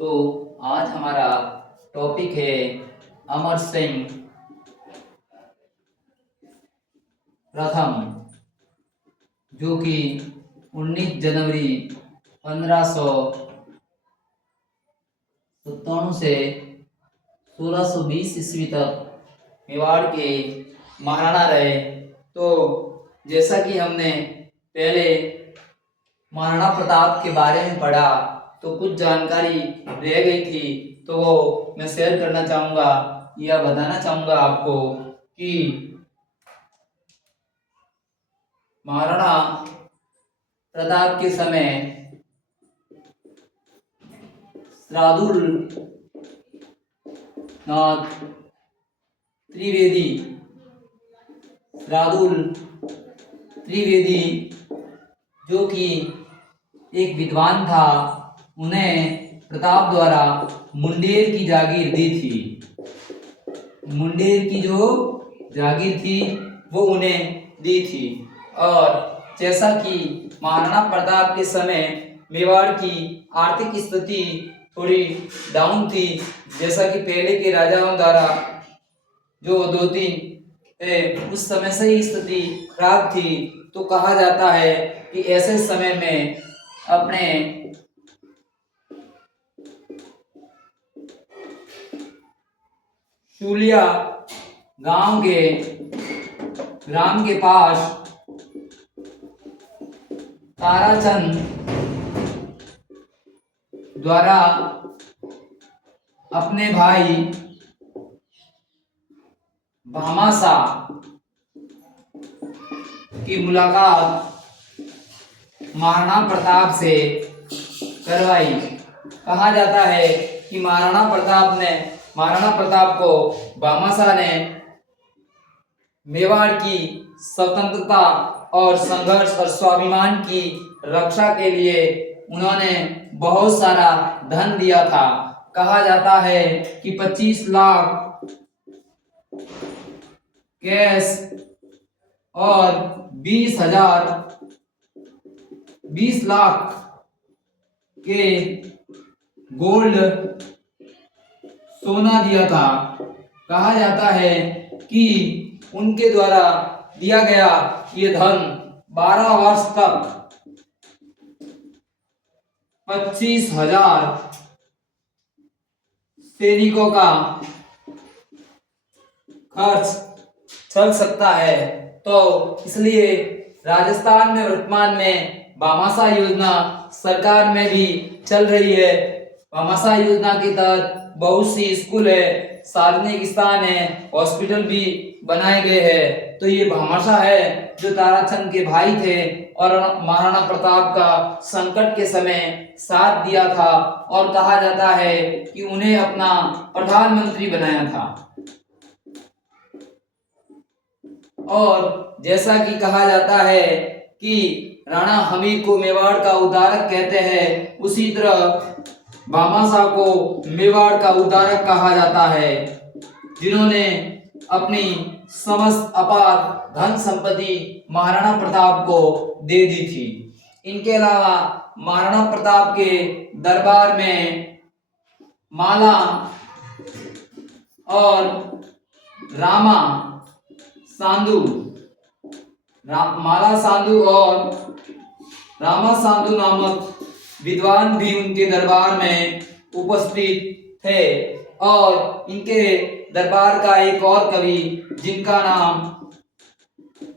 तो आज हमारा टॉपिक है अमर सिंह प्रथम, जो कि 19 जनवरी 1597 से 1620 ईस्वी तक मेवाड़ के महाराणा रहे। तो जैसा कि हमने पहले महाराणा प्रताप के बारे में पढ़ा तो कुछ जानकारी रह गई थी, तो वो मैं शेयर करना चाहूँगा या बताना चाहूँगा आपको कि महाराणा प्रताप के समय श्रादुल नाथ त्रिवेदी जो कि एक विद्वान था, उन्हें प्रताप द्वारा मुंडेर की जागीर दी थी। मुंडेर की जो जागीर थी वो उन्हें दी थी। और जैसा कि महाराणा प्रताप के समय मेवाड़ की आर्थिक स्थिति थोड़ी डाउन थी, जैसा कि पहले के राजाओं द्वारा जो 2-3 थे उस समय से ही स्थिति खराब थी, तो कहा जाता है कि ऐसे समय में अपने शूलिया ग्राम के पास ताराचंद द्वारा अपने भाई भामासा की मुलाकात महाराणा प्रताप से करवाई। कहा जाता है कि महाराणा प्रताप को भामासा ने मेवाड़ की स्वतंत्रता और संघर्ष और स्वाभिमान की रक्षा के लिए उन्होंने बहुत सारा धन दिया था। कहा जाता है कि 25 लाख कैश और 20 लाख के गोल्ड सोना दिया था। कहा जाता है कि उनके द्वारा दिया गया ये धन 12 वर्ष तक 25,000 सैनिकों का खर्च चल सकता है। तो इसलिए राजस्थान में वर्तमान में भामाशाह योजना सरकार में भी चल रही है। भामाशाह योजना के तहत बहुत सी स्कूल है, सार्वजनिक स्थान है, हॉस्पिटल भी बनाए गए हैं। तो ये भामाशाह है जो ताराचंद के भाई थे और महाराणा प्रताप का संकट के समय साथ दिया था, और कहा जाता है कि उन्हें अपना प्रधानमंत्री बनाया था। और जैसा कि कहा जाता है कि राणा हमीर को मेवाड़ का उद्धारक कहते हैं, उसी तरह भामाशाह को मेवाड़ का उद्धारक कहा जाता है, जिन्होंने अपनी समस्त अपार धन संपत्ति महाराणा प्रताप को दे दी थी। इनके अलावा महाराणा प्रताप के दरबार में माला और रामा सांधु नामक विद्वान भी उनके दरबार में उपस्थित थे। और इनके दरबार का एक और कवि जिनका नाम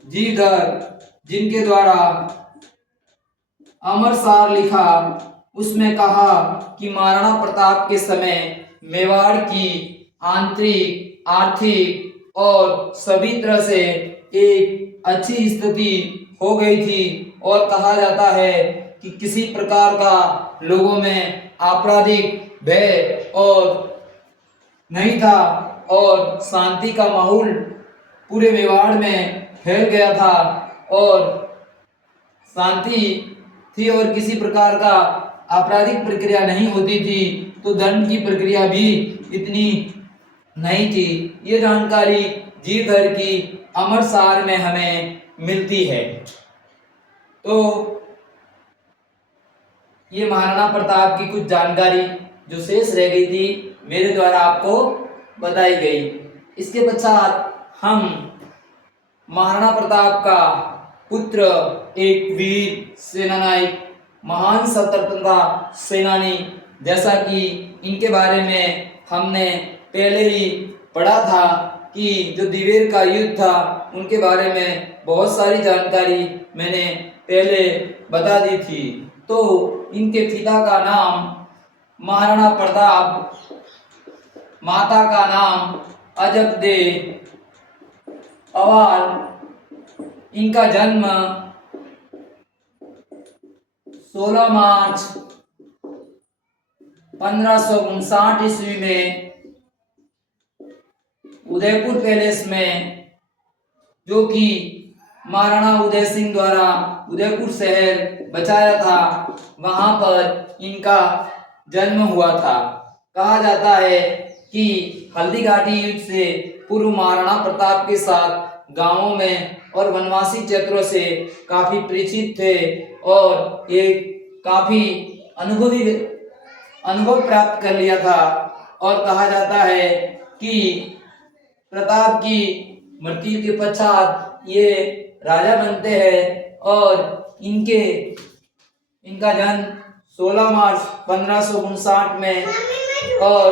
जीवधर, जिनके द्वारा अमरसार लिखा, उसमें कहा कि महाराणा प्रताप के समय मेवाड़ की आंतरिक, आर्थिक और सभी तरह से एक अच्छी स्थिति हो गई थी, और कहा जाता है कि किसी प्रकार का लोगों में आपराधिक भय और नहीं था, और शांति का माहौल पूरे मेवाड़ में फैल गया था, और शांति थी और किसी प्रकार का आपराधिक प्रक्रिया नहीं होती थी, तो दंड की प्रक्रिया भी इतनी नहीं थी। ये जानकारी जीवधर की अमरसार में हमें मिलती है। तो ये महाराणा प्रताप की कुछ जानकारी जो शेष रह गई थी मेरे द्वारा आपको बताई गई। इसके पश्चात हम महाराणा प्रताप का पुत्र, एक वीर सेनानायक, महान स्वतंत्रता सेनानी, जैसा कि इनके बारे में हमने पहले ही पढ़ा था कि जो दिवेर का युद्ध था उनके बारे में बहुत सारी जानकारी मैंने पहले बता दी थी। तो इनके पिता का नाम महाराणा प्रताप, माता का नाम अजबदे पवार। इनका जन्म 16 मार्च 1559 ईस्वी में उदयपुर पैलेस में, जो कि महाराणा उदय सिंह द्वारा उदयपुर शहर बचाया था, वहां पर इनका जन्म हुआ था। कहा जाता है कि हल्दी घाटी युद्ध से पूर्व महाराणा प्रताप के साथ गांवों में और वनवासी क्षेत्रों से काफी परिचित थे और एक काफी अनुभव प्राप्त कर लिया था। और कहा जाता है कि प्रताप की मृत्यु के पश्चात ये राजा बनते हैं और इनका जन्म 16 मार्च 1559 में और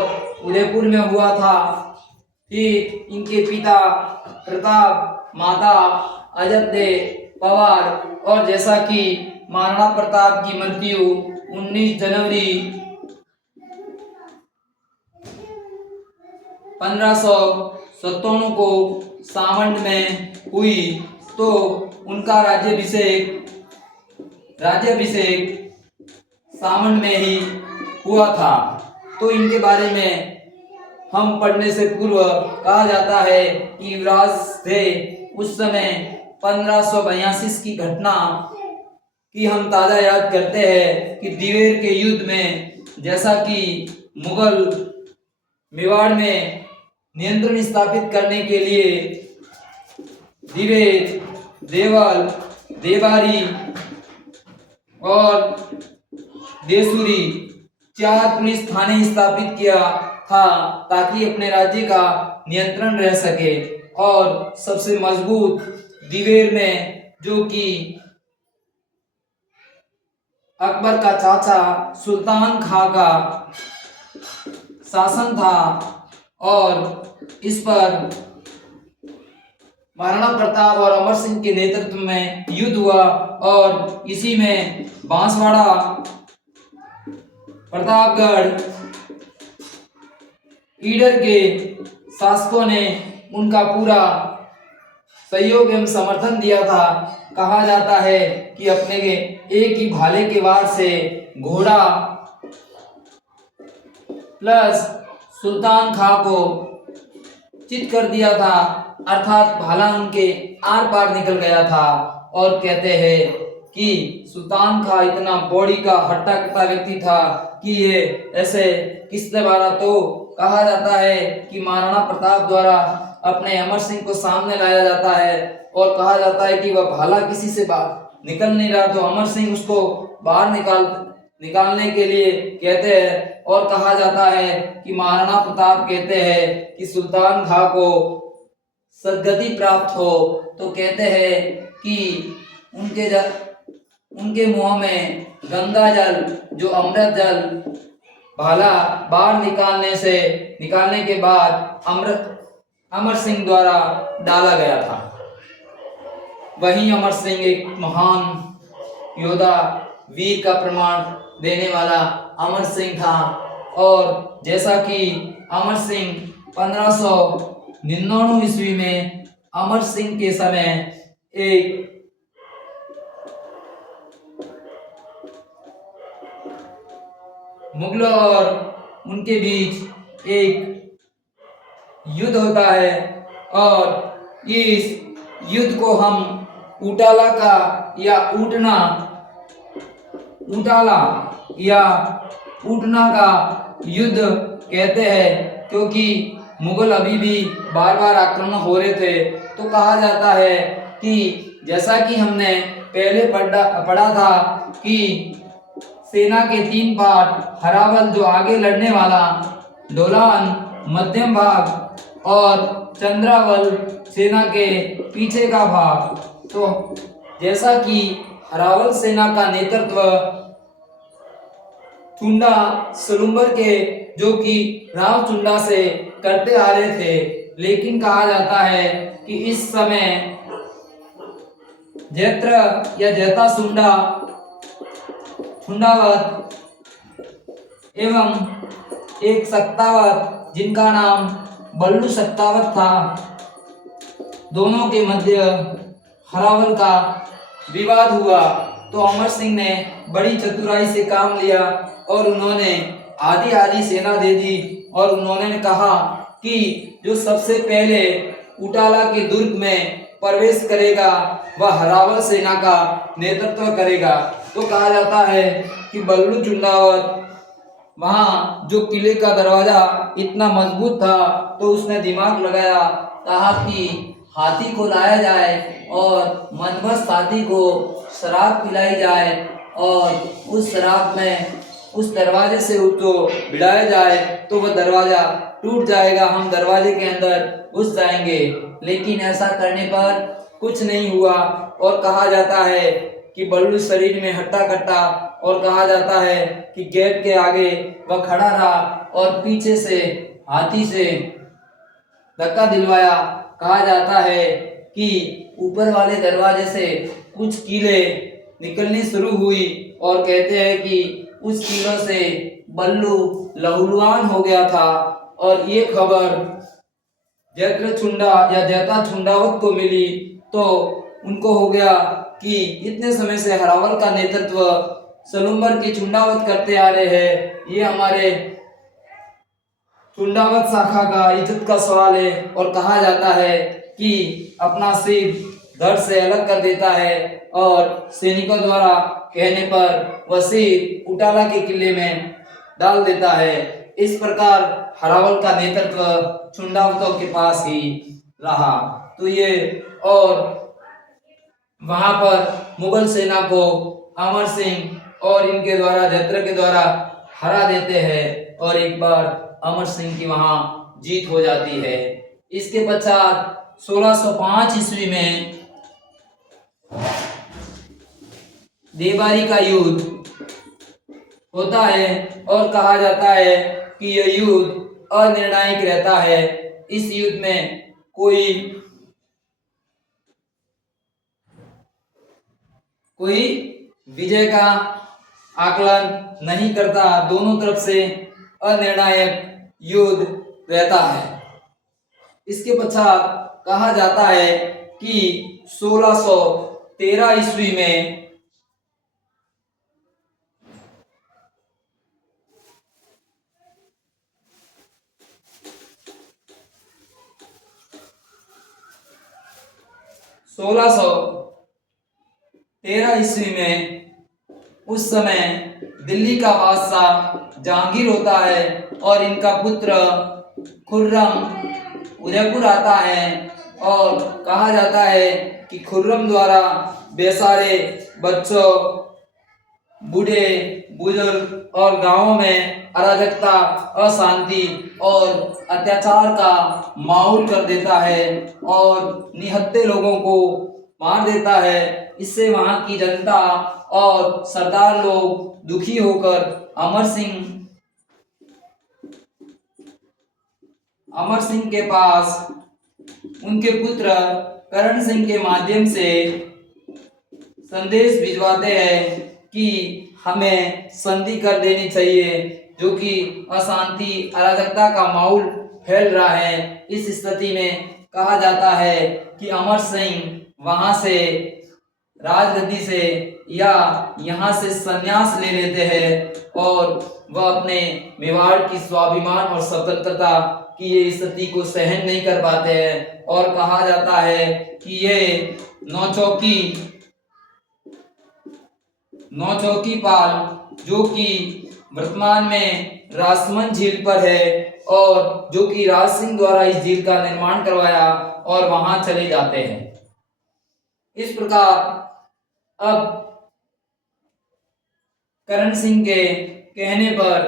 उदयपुर में हुआ था। फिर इनके पिता प्रताप, माता अजबदे पवार, और जैसा कि महाराणा प्रताप की मृत्यु 19 जनवरी 1597 को सावन में हुई, तो उनका राज्याभिषेक सावन में ही हुआ था। तो इनके बारे में हम पढ़ने से पूर्व कहा जाता है कि युवराज थे उस समय 1582 की घटना की हम ताज़ा याद करते हैं कि दिवेर के युद्ध में, जैसा कि मुगल मेवाड़ में नियंत्रण स्थापित करने के लिए दिवेर, देवल, देवारी और देसूरी 4 पुलिस थाने स्थापित किया था ताकि अपने राज्य का नियंत्रण रह सके। और सबसे मजबूत दिवेर में, जो कि अकबर का चाचा सुल्तान खां का शासन था, और इस पर महाराणा प्रताप और अमर सिंह के नेतृत्व में युद्ध हुआ और इसी में बांसवाड़ा, प्रतापगढ़, ईडर के शासकों ने उनका पूरा सहयोग एवं समर्थन दिया था। कहा जाता है कि अपने के एक ही भाले के वार से घोड़ा प्लस सुल्तान खां को चित कर दिया था, अर्थात भाला उनके आर पार निकल गया था। और कहते हैं कि सुल्तान खां इतना बॉडी का हट्टा कट्टा व्यक्ति था कि ये ऐसे किसने मारा, तो कहा जाता है कि महाराणा प्रताप द्वारा अपने अमर सिंह को सामने लाया जाता है और कहा जाता है कि वह भाला किसी से बाहर निकल नहीं रहा, तो अमर सिंह उसको बाहर निकालने के लिए कहते हैं। और कहा जाता है कि महाराणा प्रताप कहते हैं कि सुल्तान खां को सद्गति प्राप्त हो, तो कहते हैं कि उनके मुंह में गंगा जल, जो अमृत जल, भाला बाहर निकालने के बाद अमर सिंह द्वारा डाला गया था। वहीं अमर सिंह एक महान योद्धा, वीर का प्रमाण देने वाला अमर सिंह था। और जैसा कि अमर सिंह 1599 ईस्वी में अमर सिंह के समय एक मुगलों और उनके बीच एक युद्ध होता है और इस युद्ध को हम उटाला का युद्ध कहते हैं, क्योंकि मुगल अभी भी बार बार आक्रमण हो रहे थे। तो कहा जाता है कि जैसा कि हमने पहले पढ़ा था कि सेना के 3 पार्ट, हरावल जो आगे लड़ने वाला, ढोलान मध्यम भाग और चंद्रावल सेना के पीछे का भाग। तो जैसा कि हरावल सेना का नेतृत्व चुंडा सलुम्बर के जो कि राव चुंडा से करते आ रहे थे, लेकिन कहा जाता है कि इस समय जैत्र या जैता छुंडावत एवं एक सत्तावत जिनका नाम बल्लू सत्तावत था, दोनों के मध्य हरावल का विवाद हुआ। तो अमर सिंह ने बड़ी चतुराई से काम लिया और उन्होंने आधी आधी सेना दे दी और उन्होंने कहा कि जो सबसे पहले उटाला के दुर्ग में प्रवेश करेगा वह हरावल सेना का नेतृत्व करेगा। तो कहा जाता है कि बल्लू चुंडावत वहां जो किले का दरवाजा इतना मजबूत था, तो उसने दिमाग लगाया, कहा कि हाथी को लाया जाए और मदमस्त हाथी को शराब पिलाई जाए और उस शराब में उस दरवाजे से उसको भिड़ाया जाए तो वह दरवाजा टूट जाएगा, हम दरवाजे के अंदर घुस जाएंगे। लेकिन ऐसा करने पर कुछ नहीं हुआ और कहा जाता है कि बल्लू शरीर में हट्टा कट्टा और कहा जाता है कि गेट के आगे वह खड़ा रहा और पीछे से हाथी से धक्का दिलवाया। कहा जाता है कि ऊपर वाले दरवाजे से कुछ कीलें निकलनी शुरू हुई और कहते हैं कि उस कीलों से बल्लू लहूलुहान हो गया था और ये खबर जैत्र चुंडा या जैता छुंडावत को मिली। तो उनको हो गया कि इतने समय से हरावल का नेतृत्व सलुम्बर की चुंडावत करते आ रहे हैं, ये हमारे चुंडावत शाखा का इज्जत का सवाल है। और कहा जाता है कि अपना सिर धड़ से अलग कर देता है और सैनिकों द्वारा कहने पर वह सिर उटाला के किले में डाल देता है। इस प्रकार हरावल का नेतृत्व चुंडावतों के पास ही रहा। तो ये और वहां पर मुगल सेना को अमर सिंह और इनके द्वारा जैत्र के द्वारा हरा देते हैं और एक बार अमर सिंह की वहां जीत हो जाती है। इसके पश्चात 1605 ईस्वी में देवारी का युद्ध होता है और कहा जाता है कि यह युद्ध अनिर्णायक रहता है। इस युद्ध में कोई विजय का आकलन नहीं करता, दोनों तरफ से अनिर्णायक युद्ध रहता है। इसके पश्चात कहा जाता है कि 1613 ईस्वी में उस समय दिल्ली का बादशाह जहांगीर होता है और इनका पुत्र खुर्रम उदयपुर आता है और कहा जाता है कि खुर्रम द्वारा बेसारे बच्चों, बूढ़े बुजुर्ग और गांवों में अराजकता, अशांति और अत्याचार का माहौल कर देता है और निहत्थे लोगों को मार देता है। इससे वहां की जनता और सरदार लोग दुखी होकर अमर सिंह के पास उनके पुत्र करण सिंह के माध्यम से संदेश भिजवाते हैं कि हमें संधि कर देनी चाहिए, जो कि अशांति अराजकता का माहौल फैल रहा है। इस स्थिति में कहा जाता है कि अमर सिंह वहां से राजगद्दी से या यहाँ से संन्यास ले लेते हैं और वह अपने मेवाड़ की स्वाभिमान और स्वतंत्रता की ये स्थिति को सहन नहीं कर पाते हैं। और कहा जाता है कि ये नौचौकी पाल जो कि वर्तमान में राजमंद झील पर है और जो कि राज सिंह द्वारा इस झील का निर्माण करवाया और वहां चले जाते हैं। इस प्रकार अब करण सिंह के कहने पर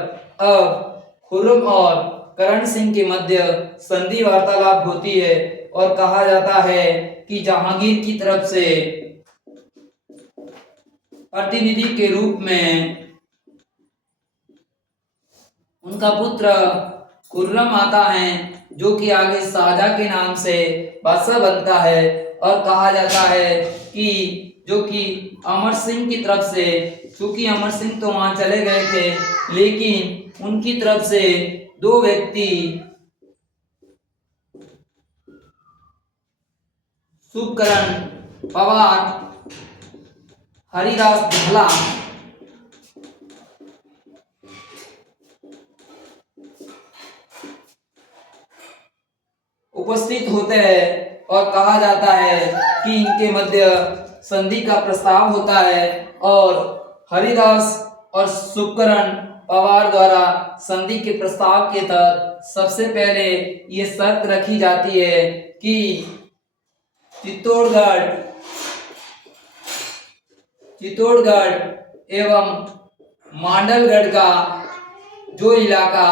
अब खुर्रम और करण सिंह के मध्य संधि वार्तालाप होती है और कहा जाता है कि जहांगीर की तरफ से प्रतिनिधि के रूप में उनका पुत्र खुर्रम आता है, जो कि आगे शाहजहां के नाम से बादशाह बनता है। और कहा जाता है कि जो कि अमर सिंह की तरफ से, चूंकि अमर सिंह तो वहां चले गए थे, लेकिन उनकी तरफ से दो व्यक्ति शुभकरण पवार, हरिदास ढाला उपस्थित होते हैं और कहा जाता है कि इनके मध्य संधि का प्रस्ताव होता है और हरिदास और शुभकरण पवार द्वारा संधि के प्रस्ताव के तहत सबसे पहले ये शर्त रखी जाती है कि चित्तौड़गढ़ एवं मांडलगढ़ का जो इलाका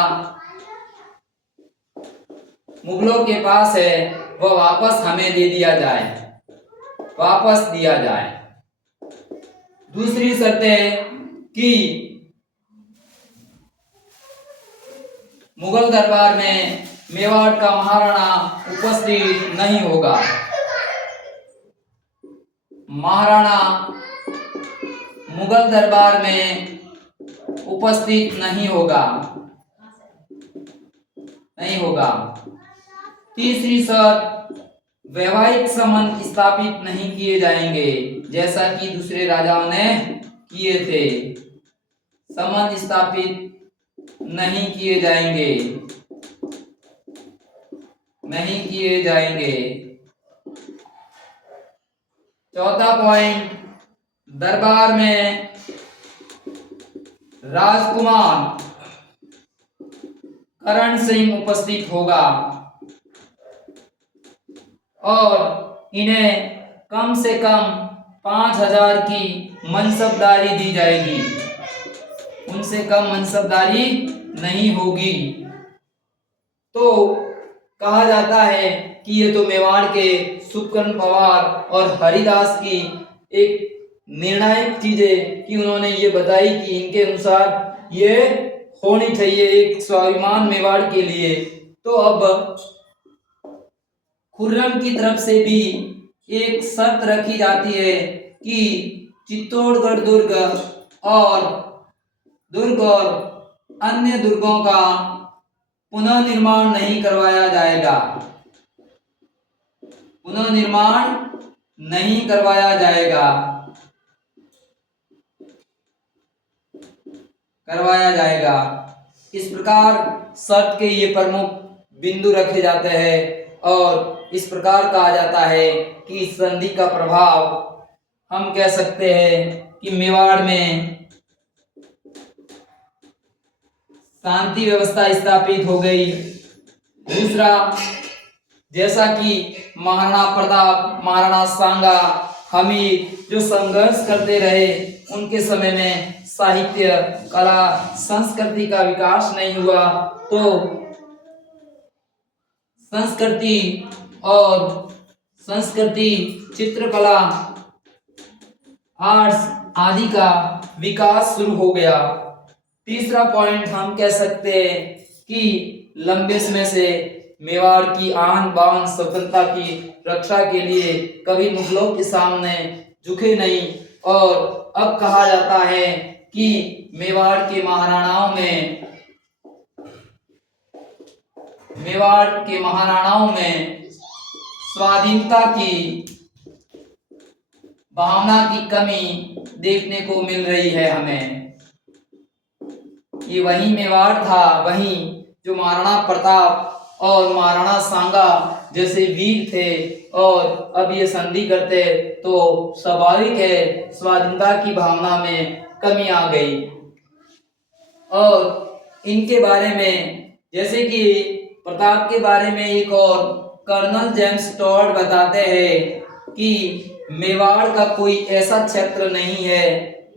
मुगलों के पास है वह वापस हमें दे दिया जाए, वापस दिया जाए। दूसरी शर्त है कि मुगल दरबार में मेवाड़ का महाराणा उपस्थित नहीं होगा। महाराणा मुगल दरबार में उपस्थित नहीं होगा। तीसरी शर्त, वैवाहिक संबंध स्थापित नहीं किए जाएंगे, जैसा कि दूसरे राजाओं ने किए थे। संबंध स्थापित नहीं किए जाएंगे। चौथा पॉइंट, दरबार में राजकुमार करण सिंह उपस्थित होगा और इन्हें कम से कम 5000 की मनसबदारी दी जाएगी, उनसे कम मनसबदारी नहीं होगी। तो कहा जाता है कि ये तो मेवाड़ के शुभकरण पवार और हरिदास की एक निर्णायक चीजें कि उन्होंने ये बताई कि इनके अनुसार ये होनी चाहिए एक स्वाभिमान मेवाड़ के लिए। तो अब खुर्रम की तरफ से भी एक शर्त रखी जाती है कि चित्तौड़गढ़ दुर्ग और अन्य दुर्गों का पुनर्निर्माण नहीं करवाया जाएगा, करवाया जाएगा। इस प्रकार शर्त के ये प्रमुख बिंदु रखे जाते हैं और इस प्रकार कहा जाता है कि इस संधि का प्रभाव हम कह सकते हैं कि मेवाड़ में शांति व्यवस्था स्थापित हो गई। दूसरा, जैसा कि महाराणा प्रताप, महाराणा सांगा, हमीर जो संघर्ष करते रहे, उनके समय में साहित्य, कला, संस्कृति का विकास नहीं हुआ, तो संस्कृति, चित्रकला, आर्ट्स आदि का विकास शुरू हो गया। तीसरा पॉइंट हम कह सकते हैं कि लंबे समय से मेवाड़ की आन बान स्वतंत्रता की रक्षा के लिए कभी मुगलों के सामने झुके नहीं और अब कहा जाता है कि मेवाड़ के महाराणाओं में स्वाधीनता की भावना की कमी देखने को मिल रही है हमें। ये वही मेवाड़ था, वही जो महाराणा प्रताप और महाराणा सांगा जैसे वीर थे और अब ये संधि करते तो स्वाभाविक है स्वाधीनता की भावना में कमी आ गई। और इनके बारे में, जैसे कि प्रताप के बारे में एक और कर्नल जेम्स टॉड बताते हैं कि मेवाड़ का कोई ऐसा क्षेत्र नहीं है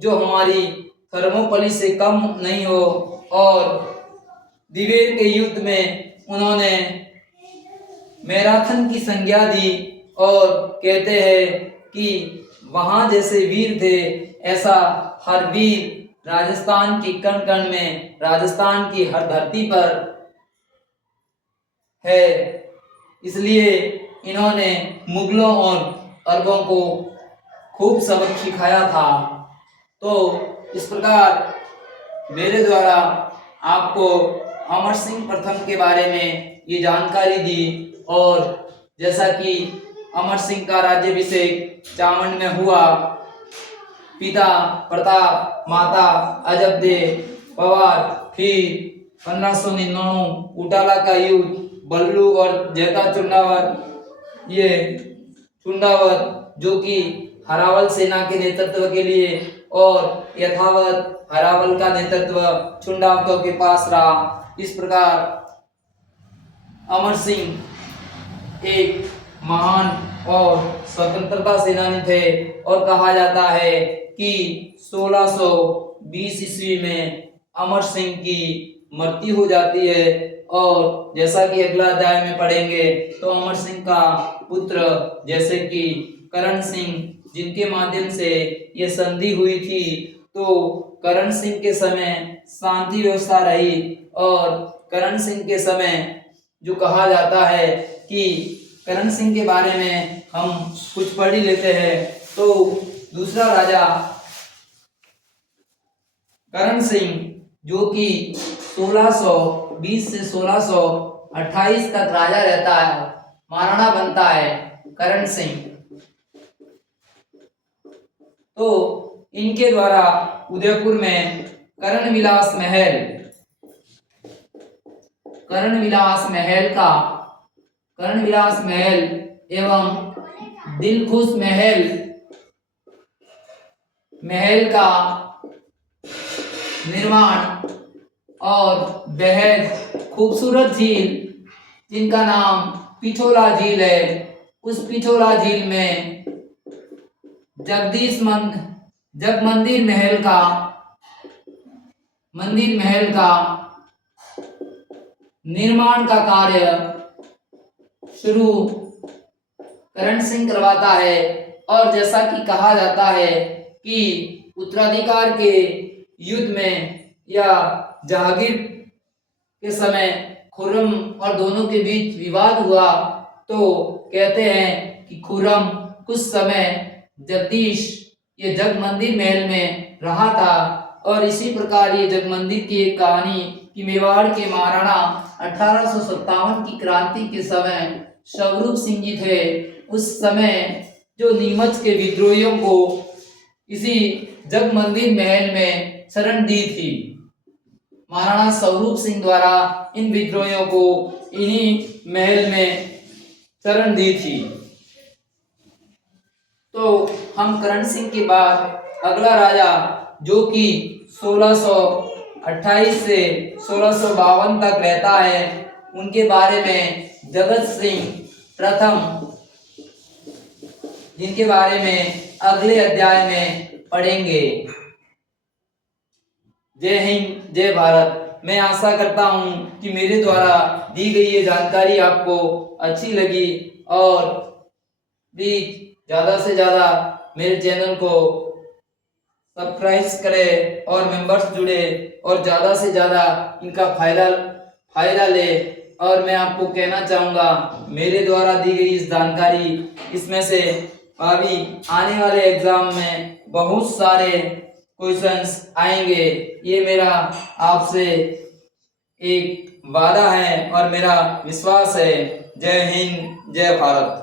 जो हमारी थर्मोपली से कम नहीं हो। और दिवेर के युद्ध में उन्होंने मैराथन की संज्ञा दी और कहते हैं कि वहां जैसे वीर थे ऐसा हर वीर राजस्थान की कण कण में, राजस्थान की हर धरती पर है। इसलिए इन्होंने मुगलों और अरबों को खूब सबक सिखाया था। तो इस प्रकार मेरे द्वारा आपको अमर सिंह प्रथम के बारे में ये जानकारी दी। और जैसा कि अमर सिंह का राज्याभिषेक चावंड में हुआ, पिता प्रताप, माता अजबदे पवार, फिर 1599 उटाला का युद्ध, बल्लू और जेता चुंडावत, ये चुंडावत जो कि हरावल सेना के नेतृत्व के लिए, और यथावत हरावल का नेतृत्व चुंडावतों के पास रहा। इस प्रकार अमर सिंह एक महान और स्वतंत्रता सेनानी थे। और कहा जाता है कि 1620 ईस्वी में अमर सिंह की मृत्यु हो जाती है। और जैसा कि अगला अध्याय में पढ़ेंगे तो अमर सिंह का पुत्र जैसे कि करण सिंह, जिनके माध्यम से ये संधि हुई थी, तो करण सिंह के समय शांति व्यवस्था रही। और करण सिंह के समय जो कहा जाता है कि करण सिंह के बारे में हम कुछ पढ़ ही लेते हैं। तो दूसरा राजा करण सिंह जो कि 1620 से 1628 तक राजा रहता है, महाराणा बनता है करण सिंह। तो इनके द्वारा उदयपुर में करण विलास महल एवं दिलखुश महल का निर्माण, और बेहद खूबसूरत झील जिनका नाम पिछोला झील है, उस पिछोला झील में जग मंदिर महल का निर्माण का कार्य शुरू करण सिंह करवाता है। और जैसा कि कहा जाता है कि उत्तराधिकार के युद्ध में या जहांगीर के समय खुर्रम और दोनों के बीच विवाद हुआ, तो कहते हैं कि खुर्रम कुछ समय जगदीश ये जग मंदिर महल में रहा था। और इसी प्रकार ये जग मंदिर की एक कहानी कि मेवाड़ के महाराणा 1857 की क्रांति के समय स्वरूप सिंह जी थे, उस समय जो नीमच के विद्रोहियों को इसी जग मंदिर महल में शरण दी थी। महाराणा स्वरूप सिंह द्वारा इन विद्रोहियों को इन्हीं महल में शरण दी थी। तो हम करण सिंह के बाद अगला राजा जो कि 1628 से 1652 तक रहता है, उनके बारे में जगत सिंह प्रथम, जिनके बारे में अगले अध्याय में पढ़ेंगे। जय हिंद, जय भारत। मैं आशा करता हूं कि मेरे द्वारा दी गई ये जानकारी आपको अच्छी लगी, और प्लीज ज़्यादा से ज़्यादा मेरे चैनल को सब्सक्राइब करें और मेंबर्स जुड़े और ज़्यादा से ज़्यादा इनका फायदा ले। और मैं आपको कहना चाहूँगा, मेरे द्वारा दी गई इस जानकारी, इसमें से अभी आने वाले एग्जाम में बहुत सारे क्वेश्चंस आएंगे। ये मेरा आपसे एक वादा है और मेरा विश्वास है। जय हिंद, जय भारत।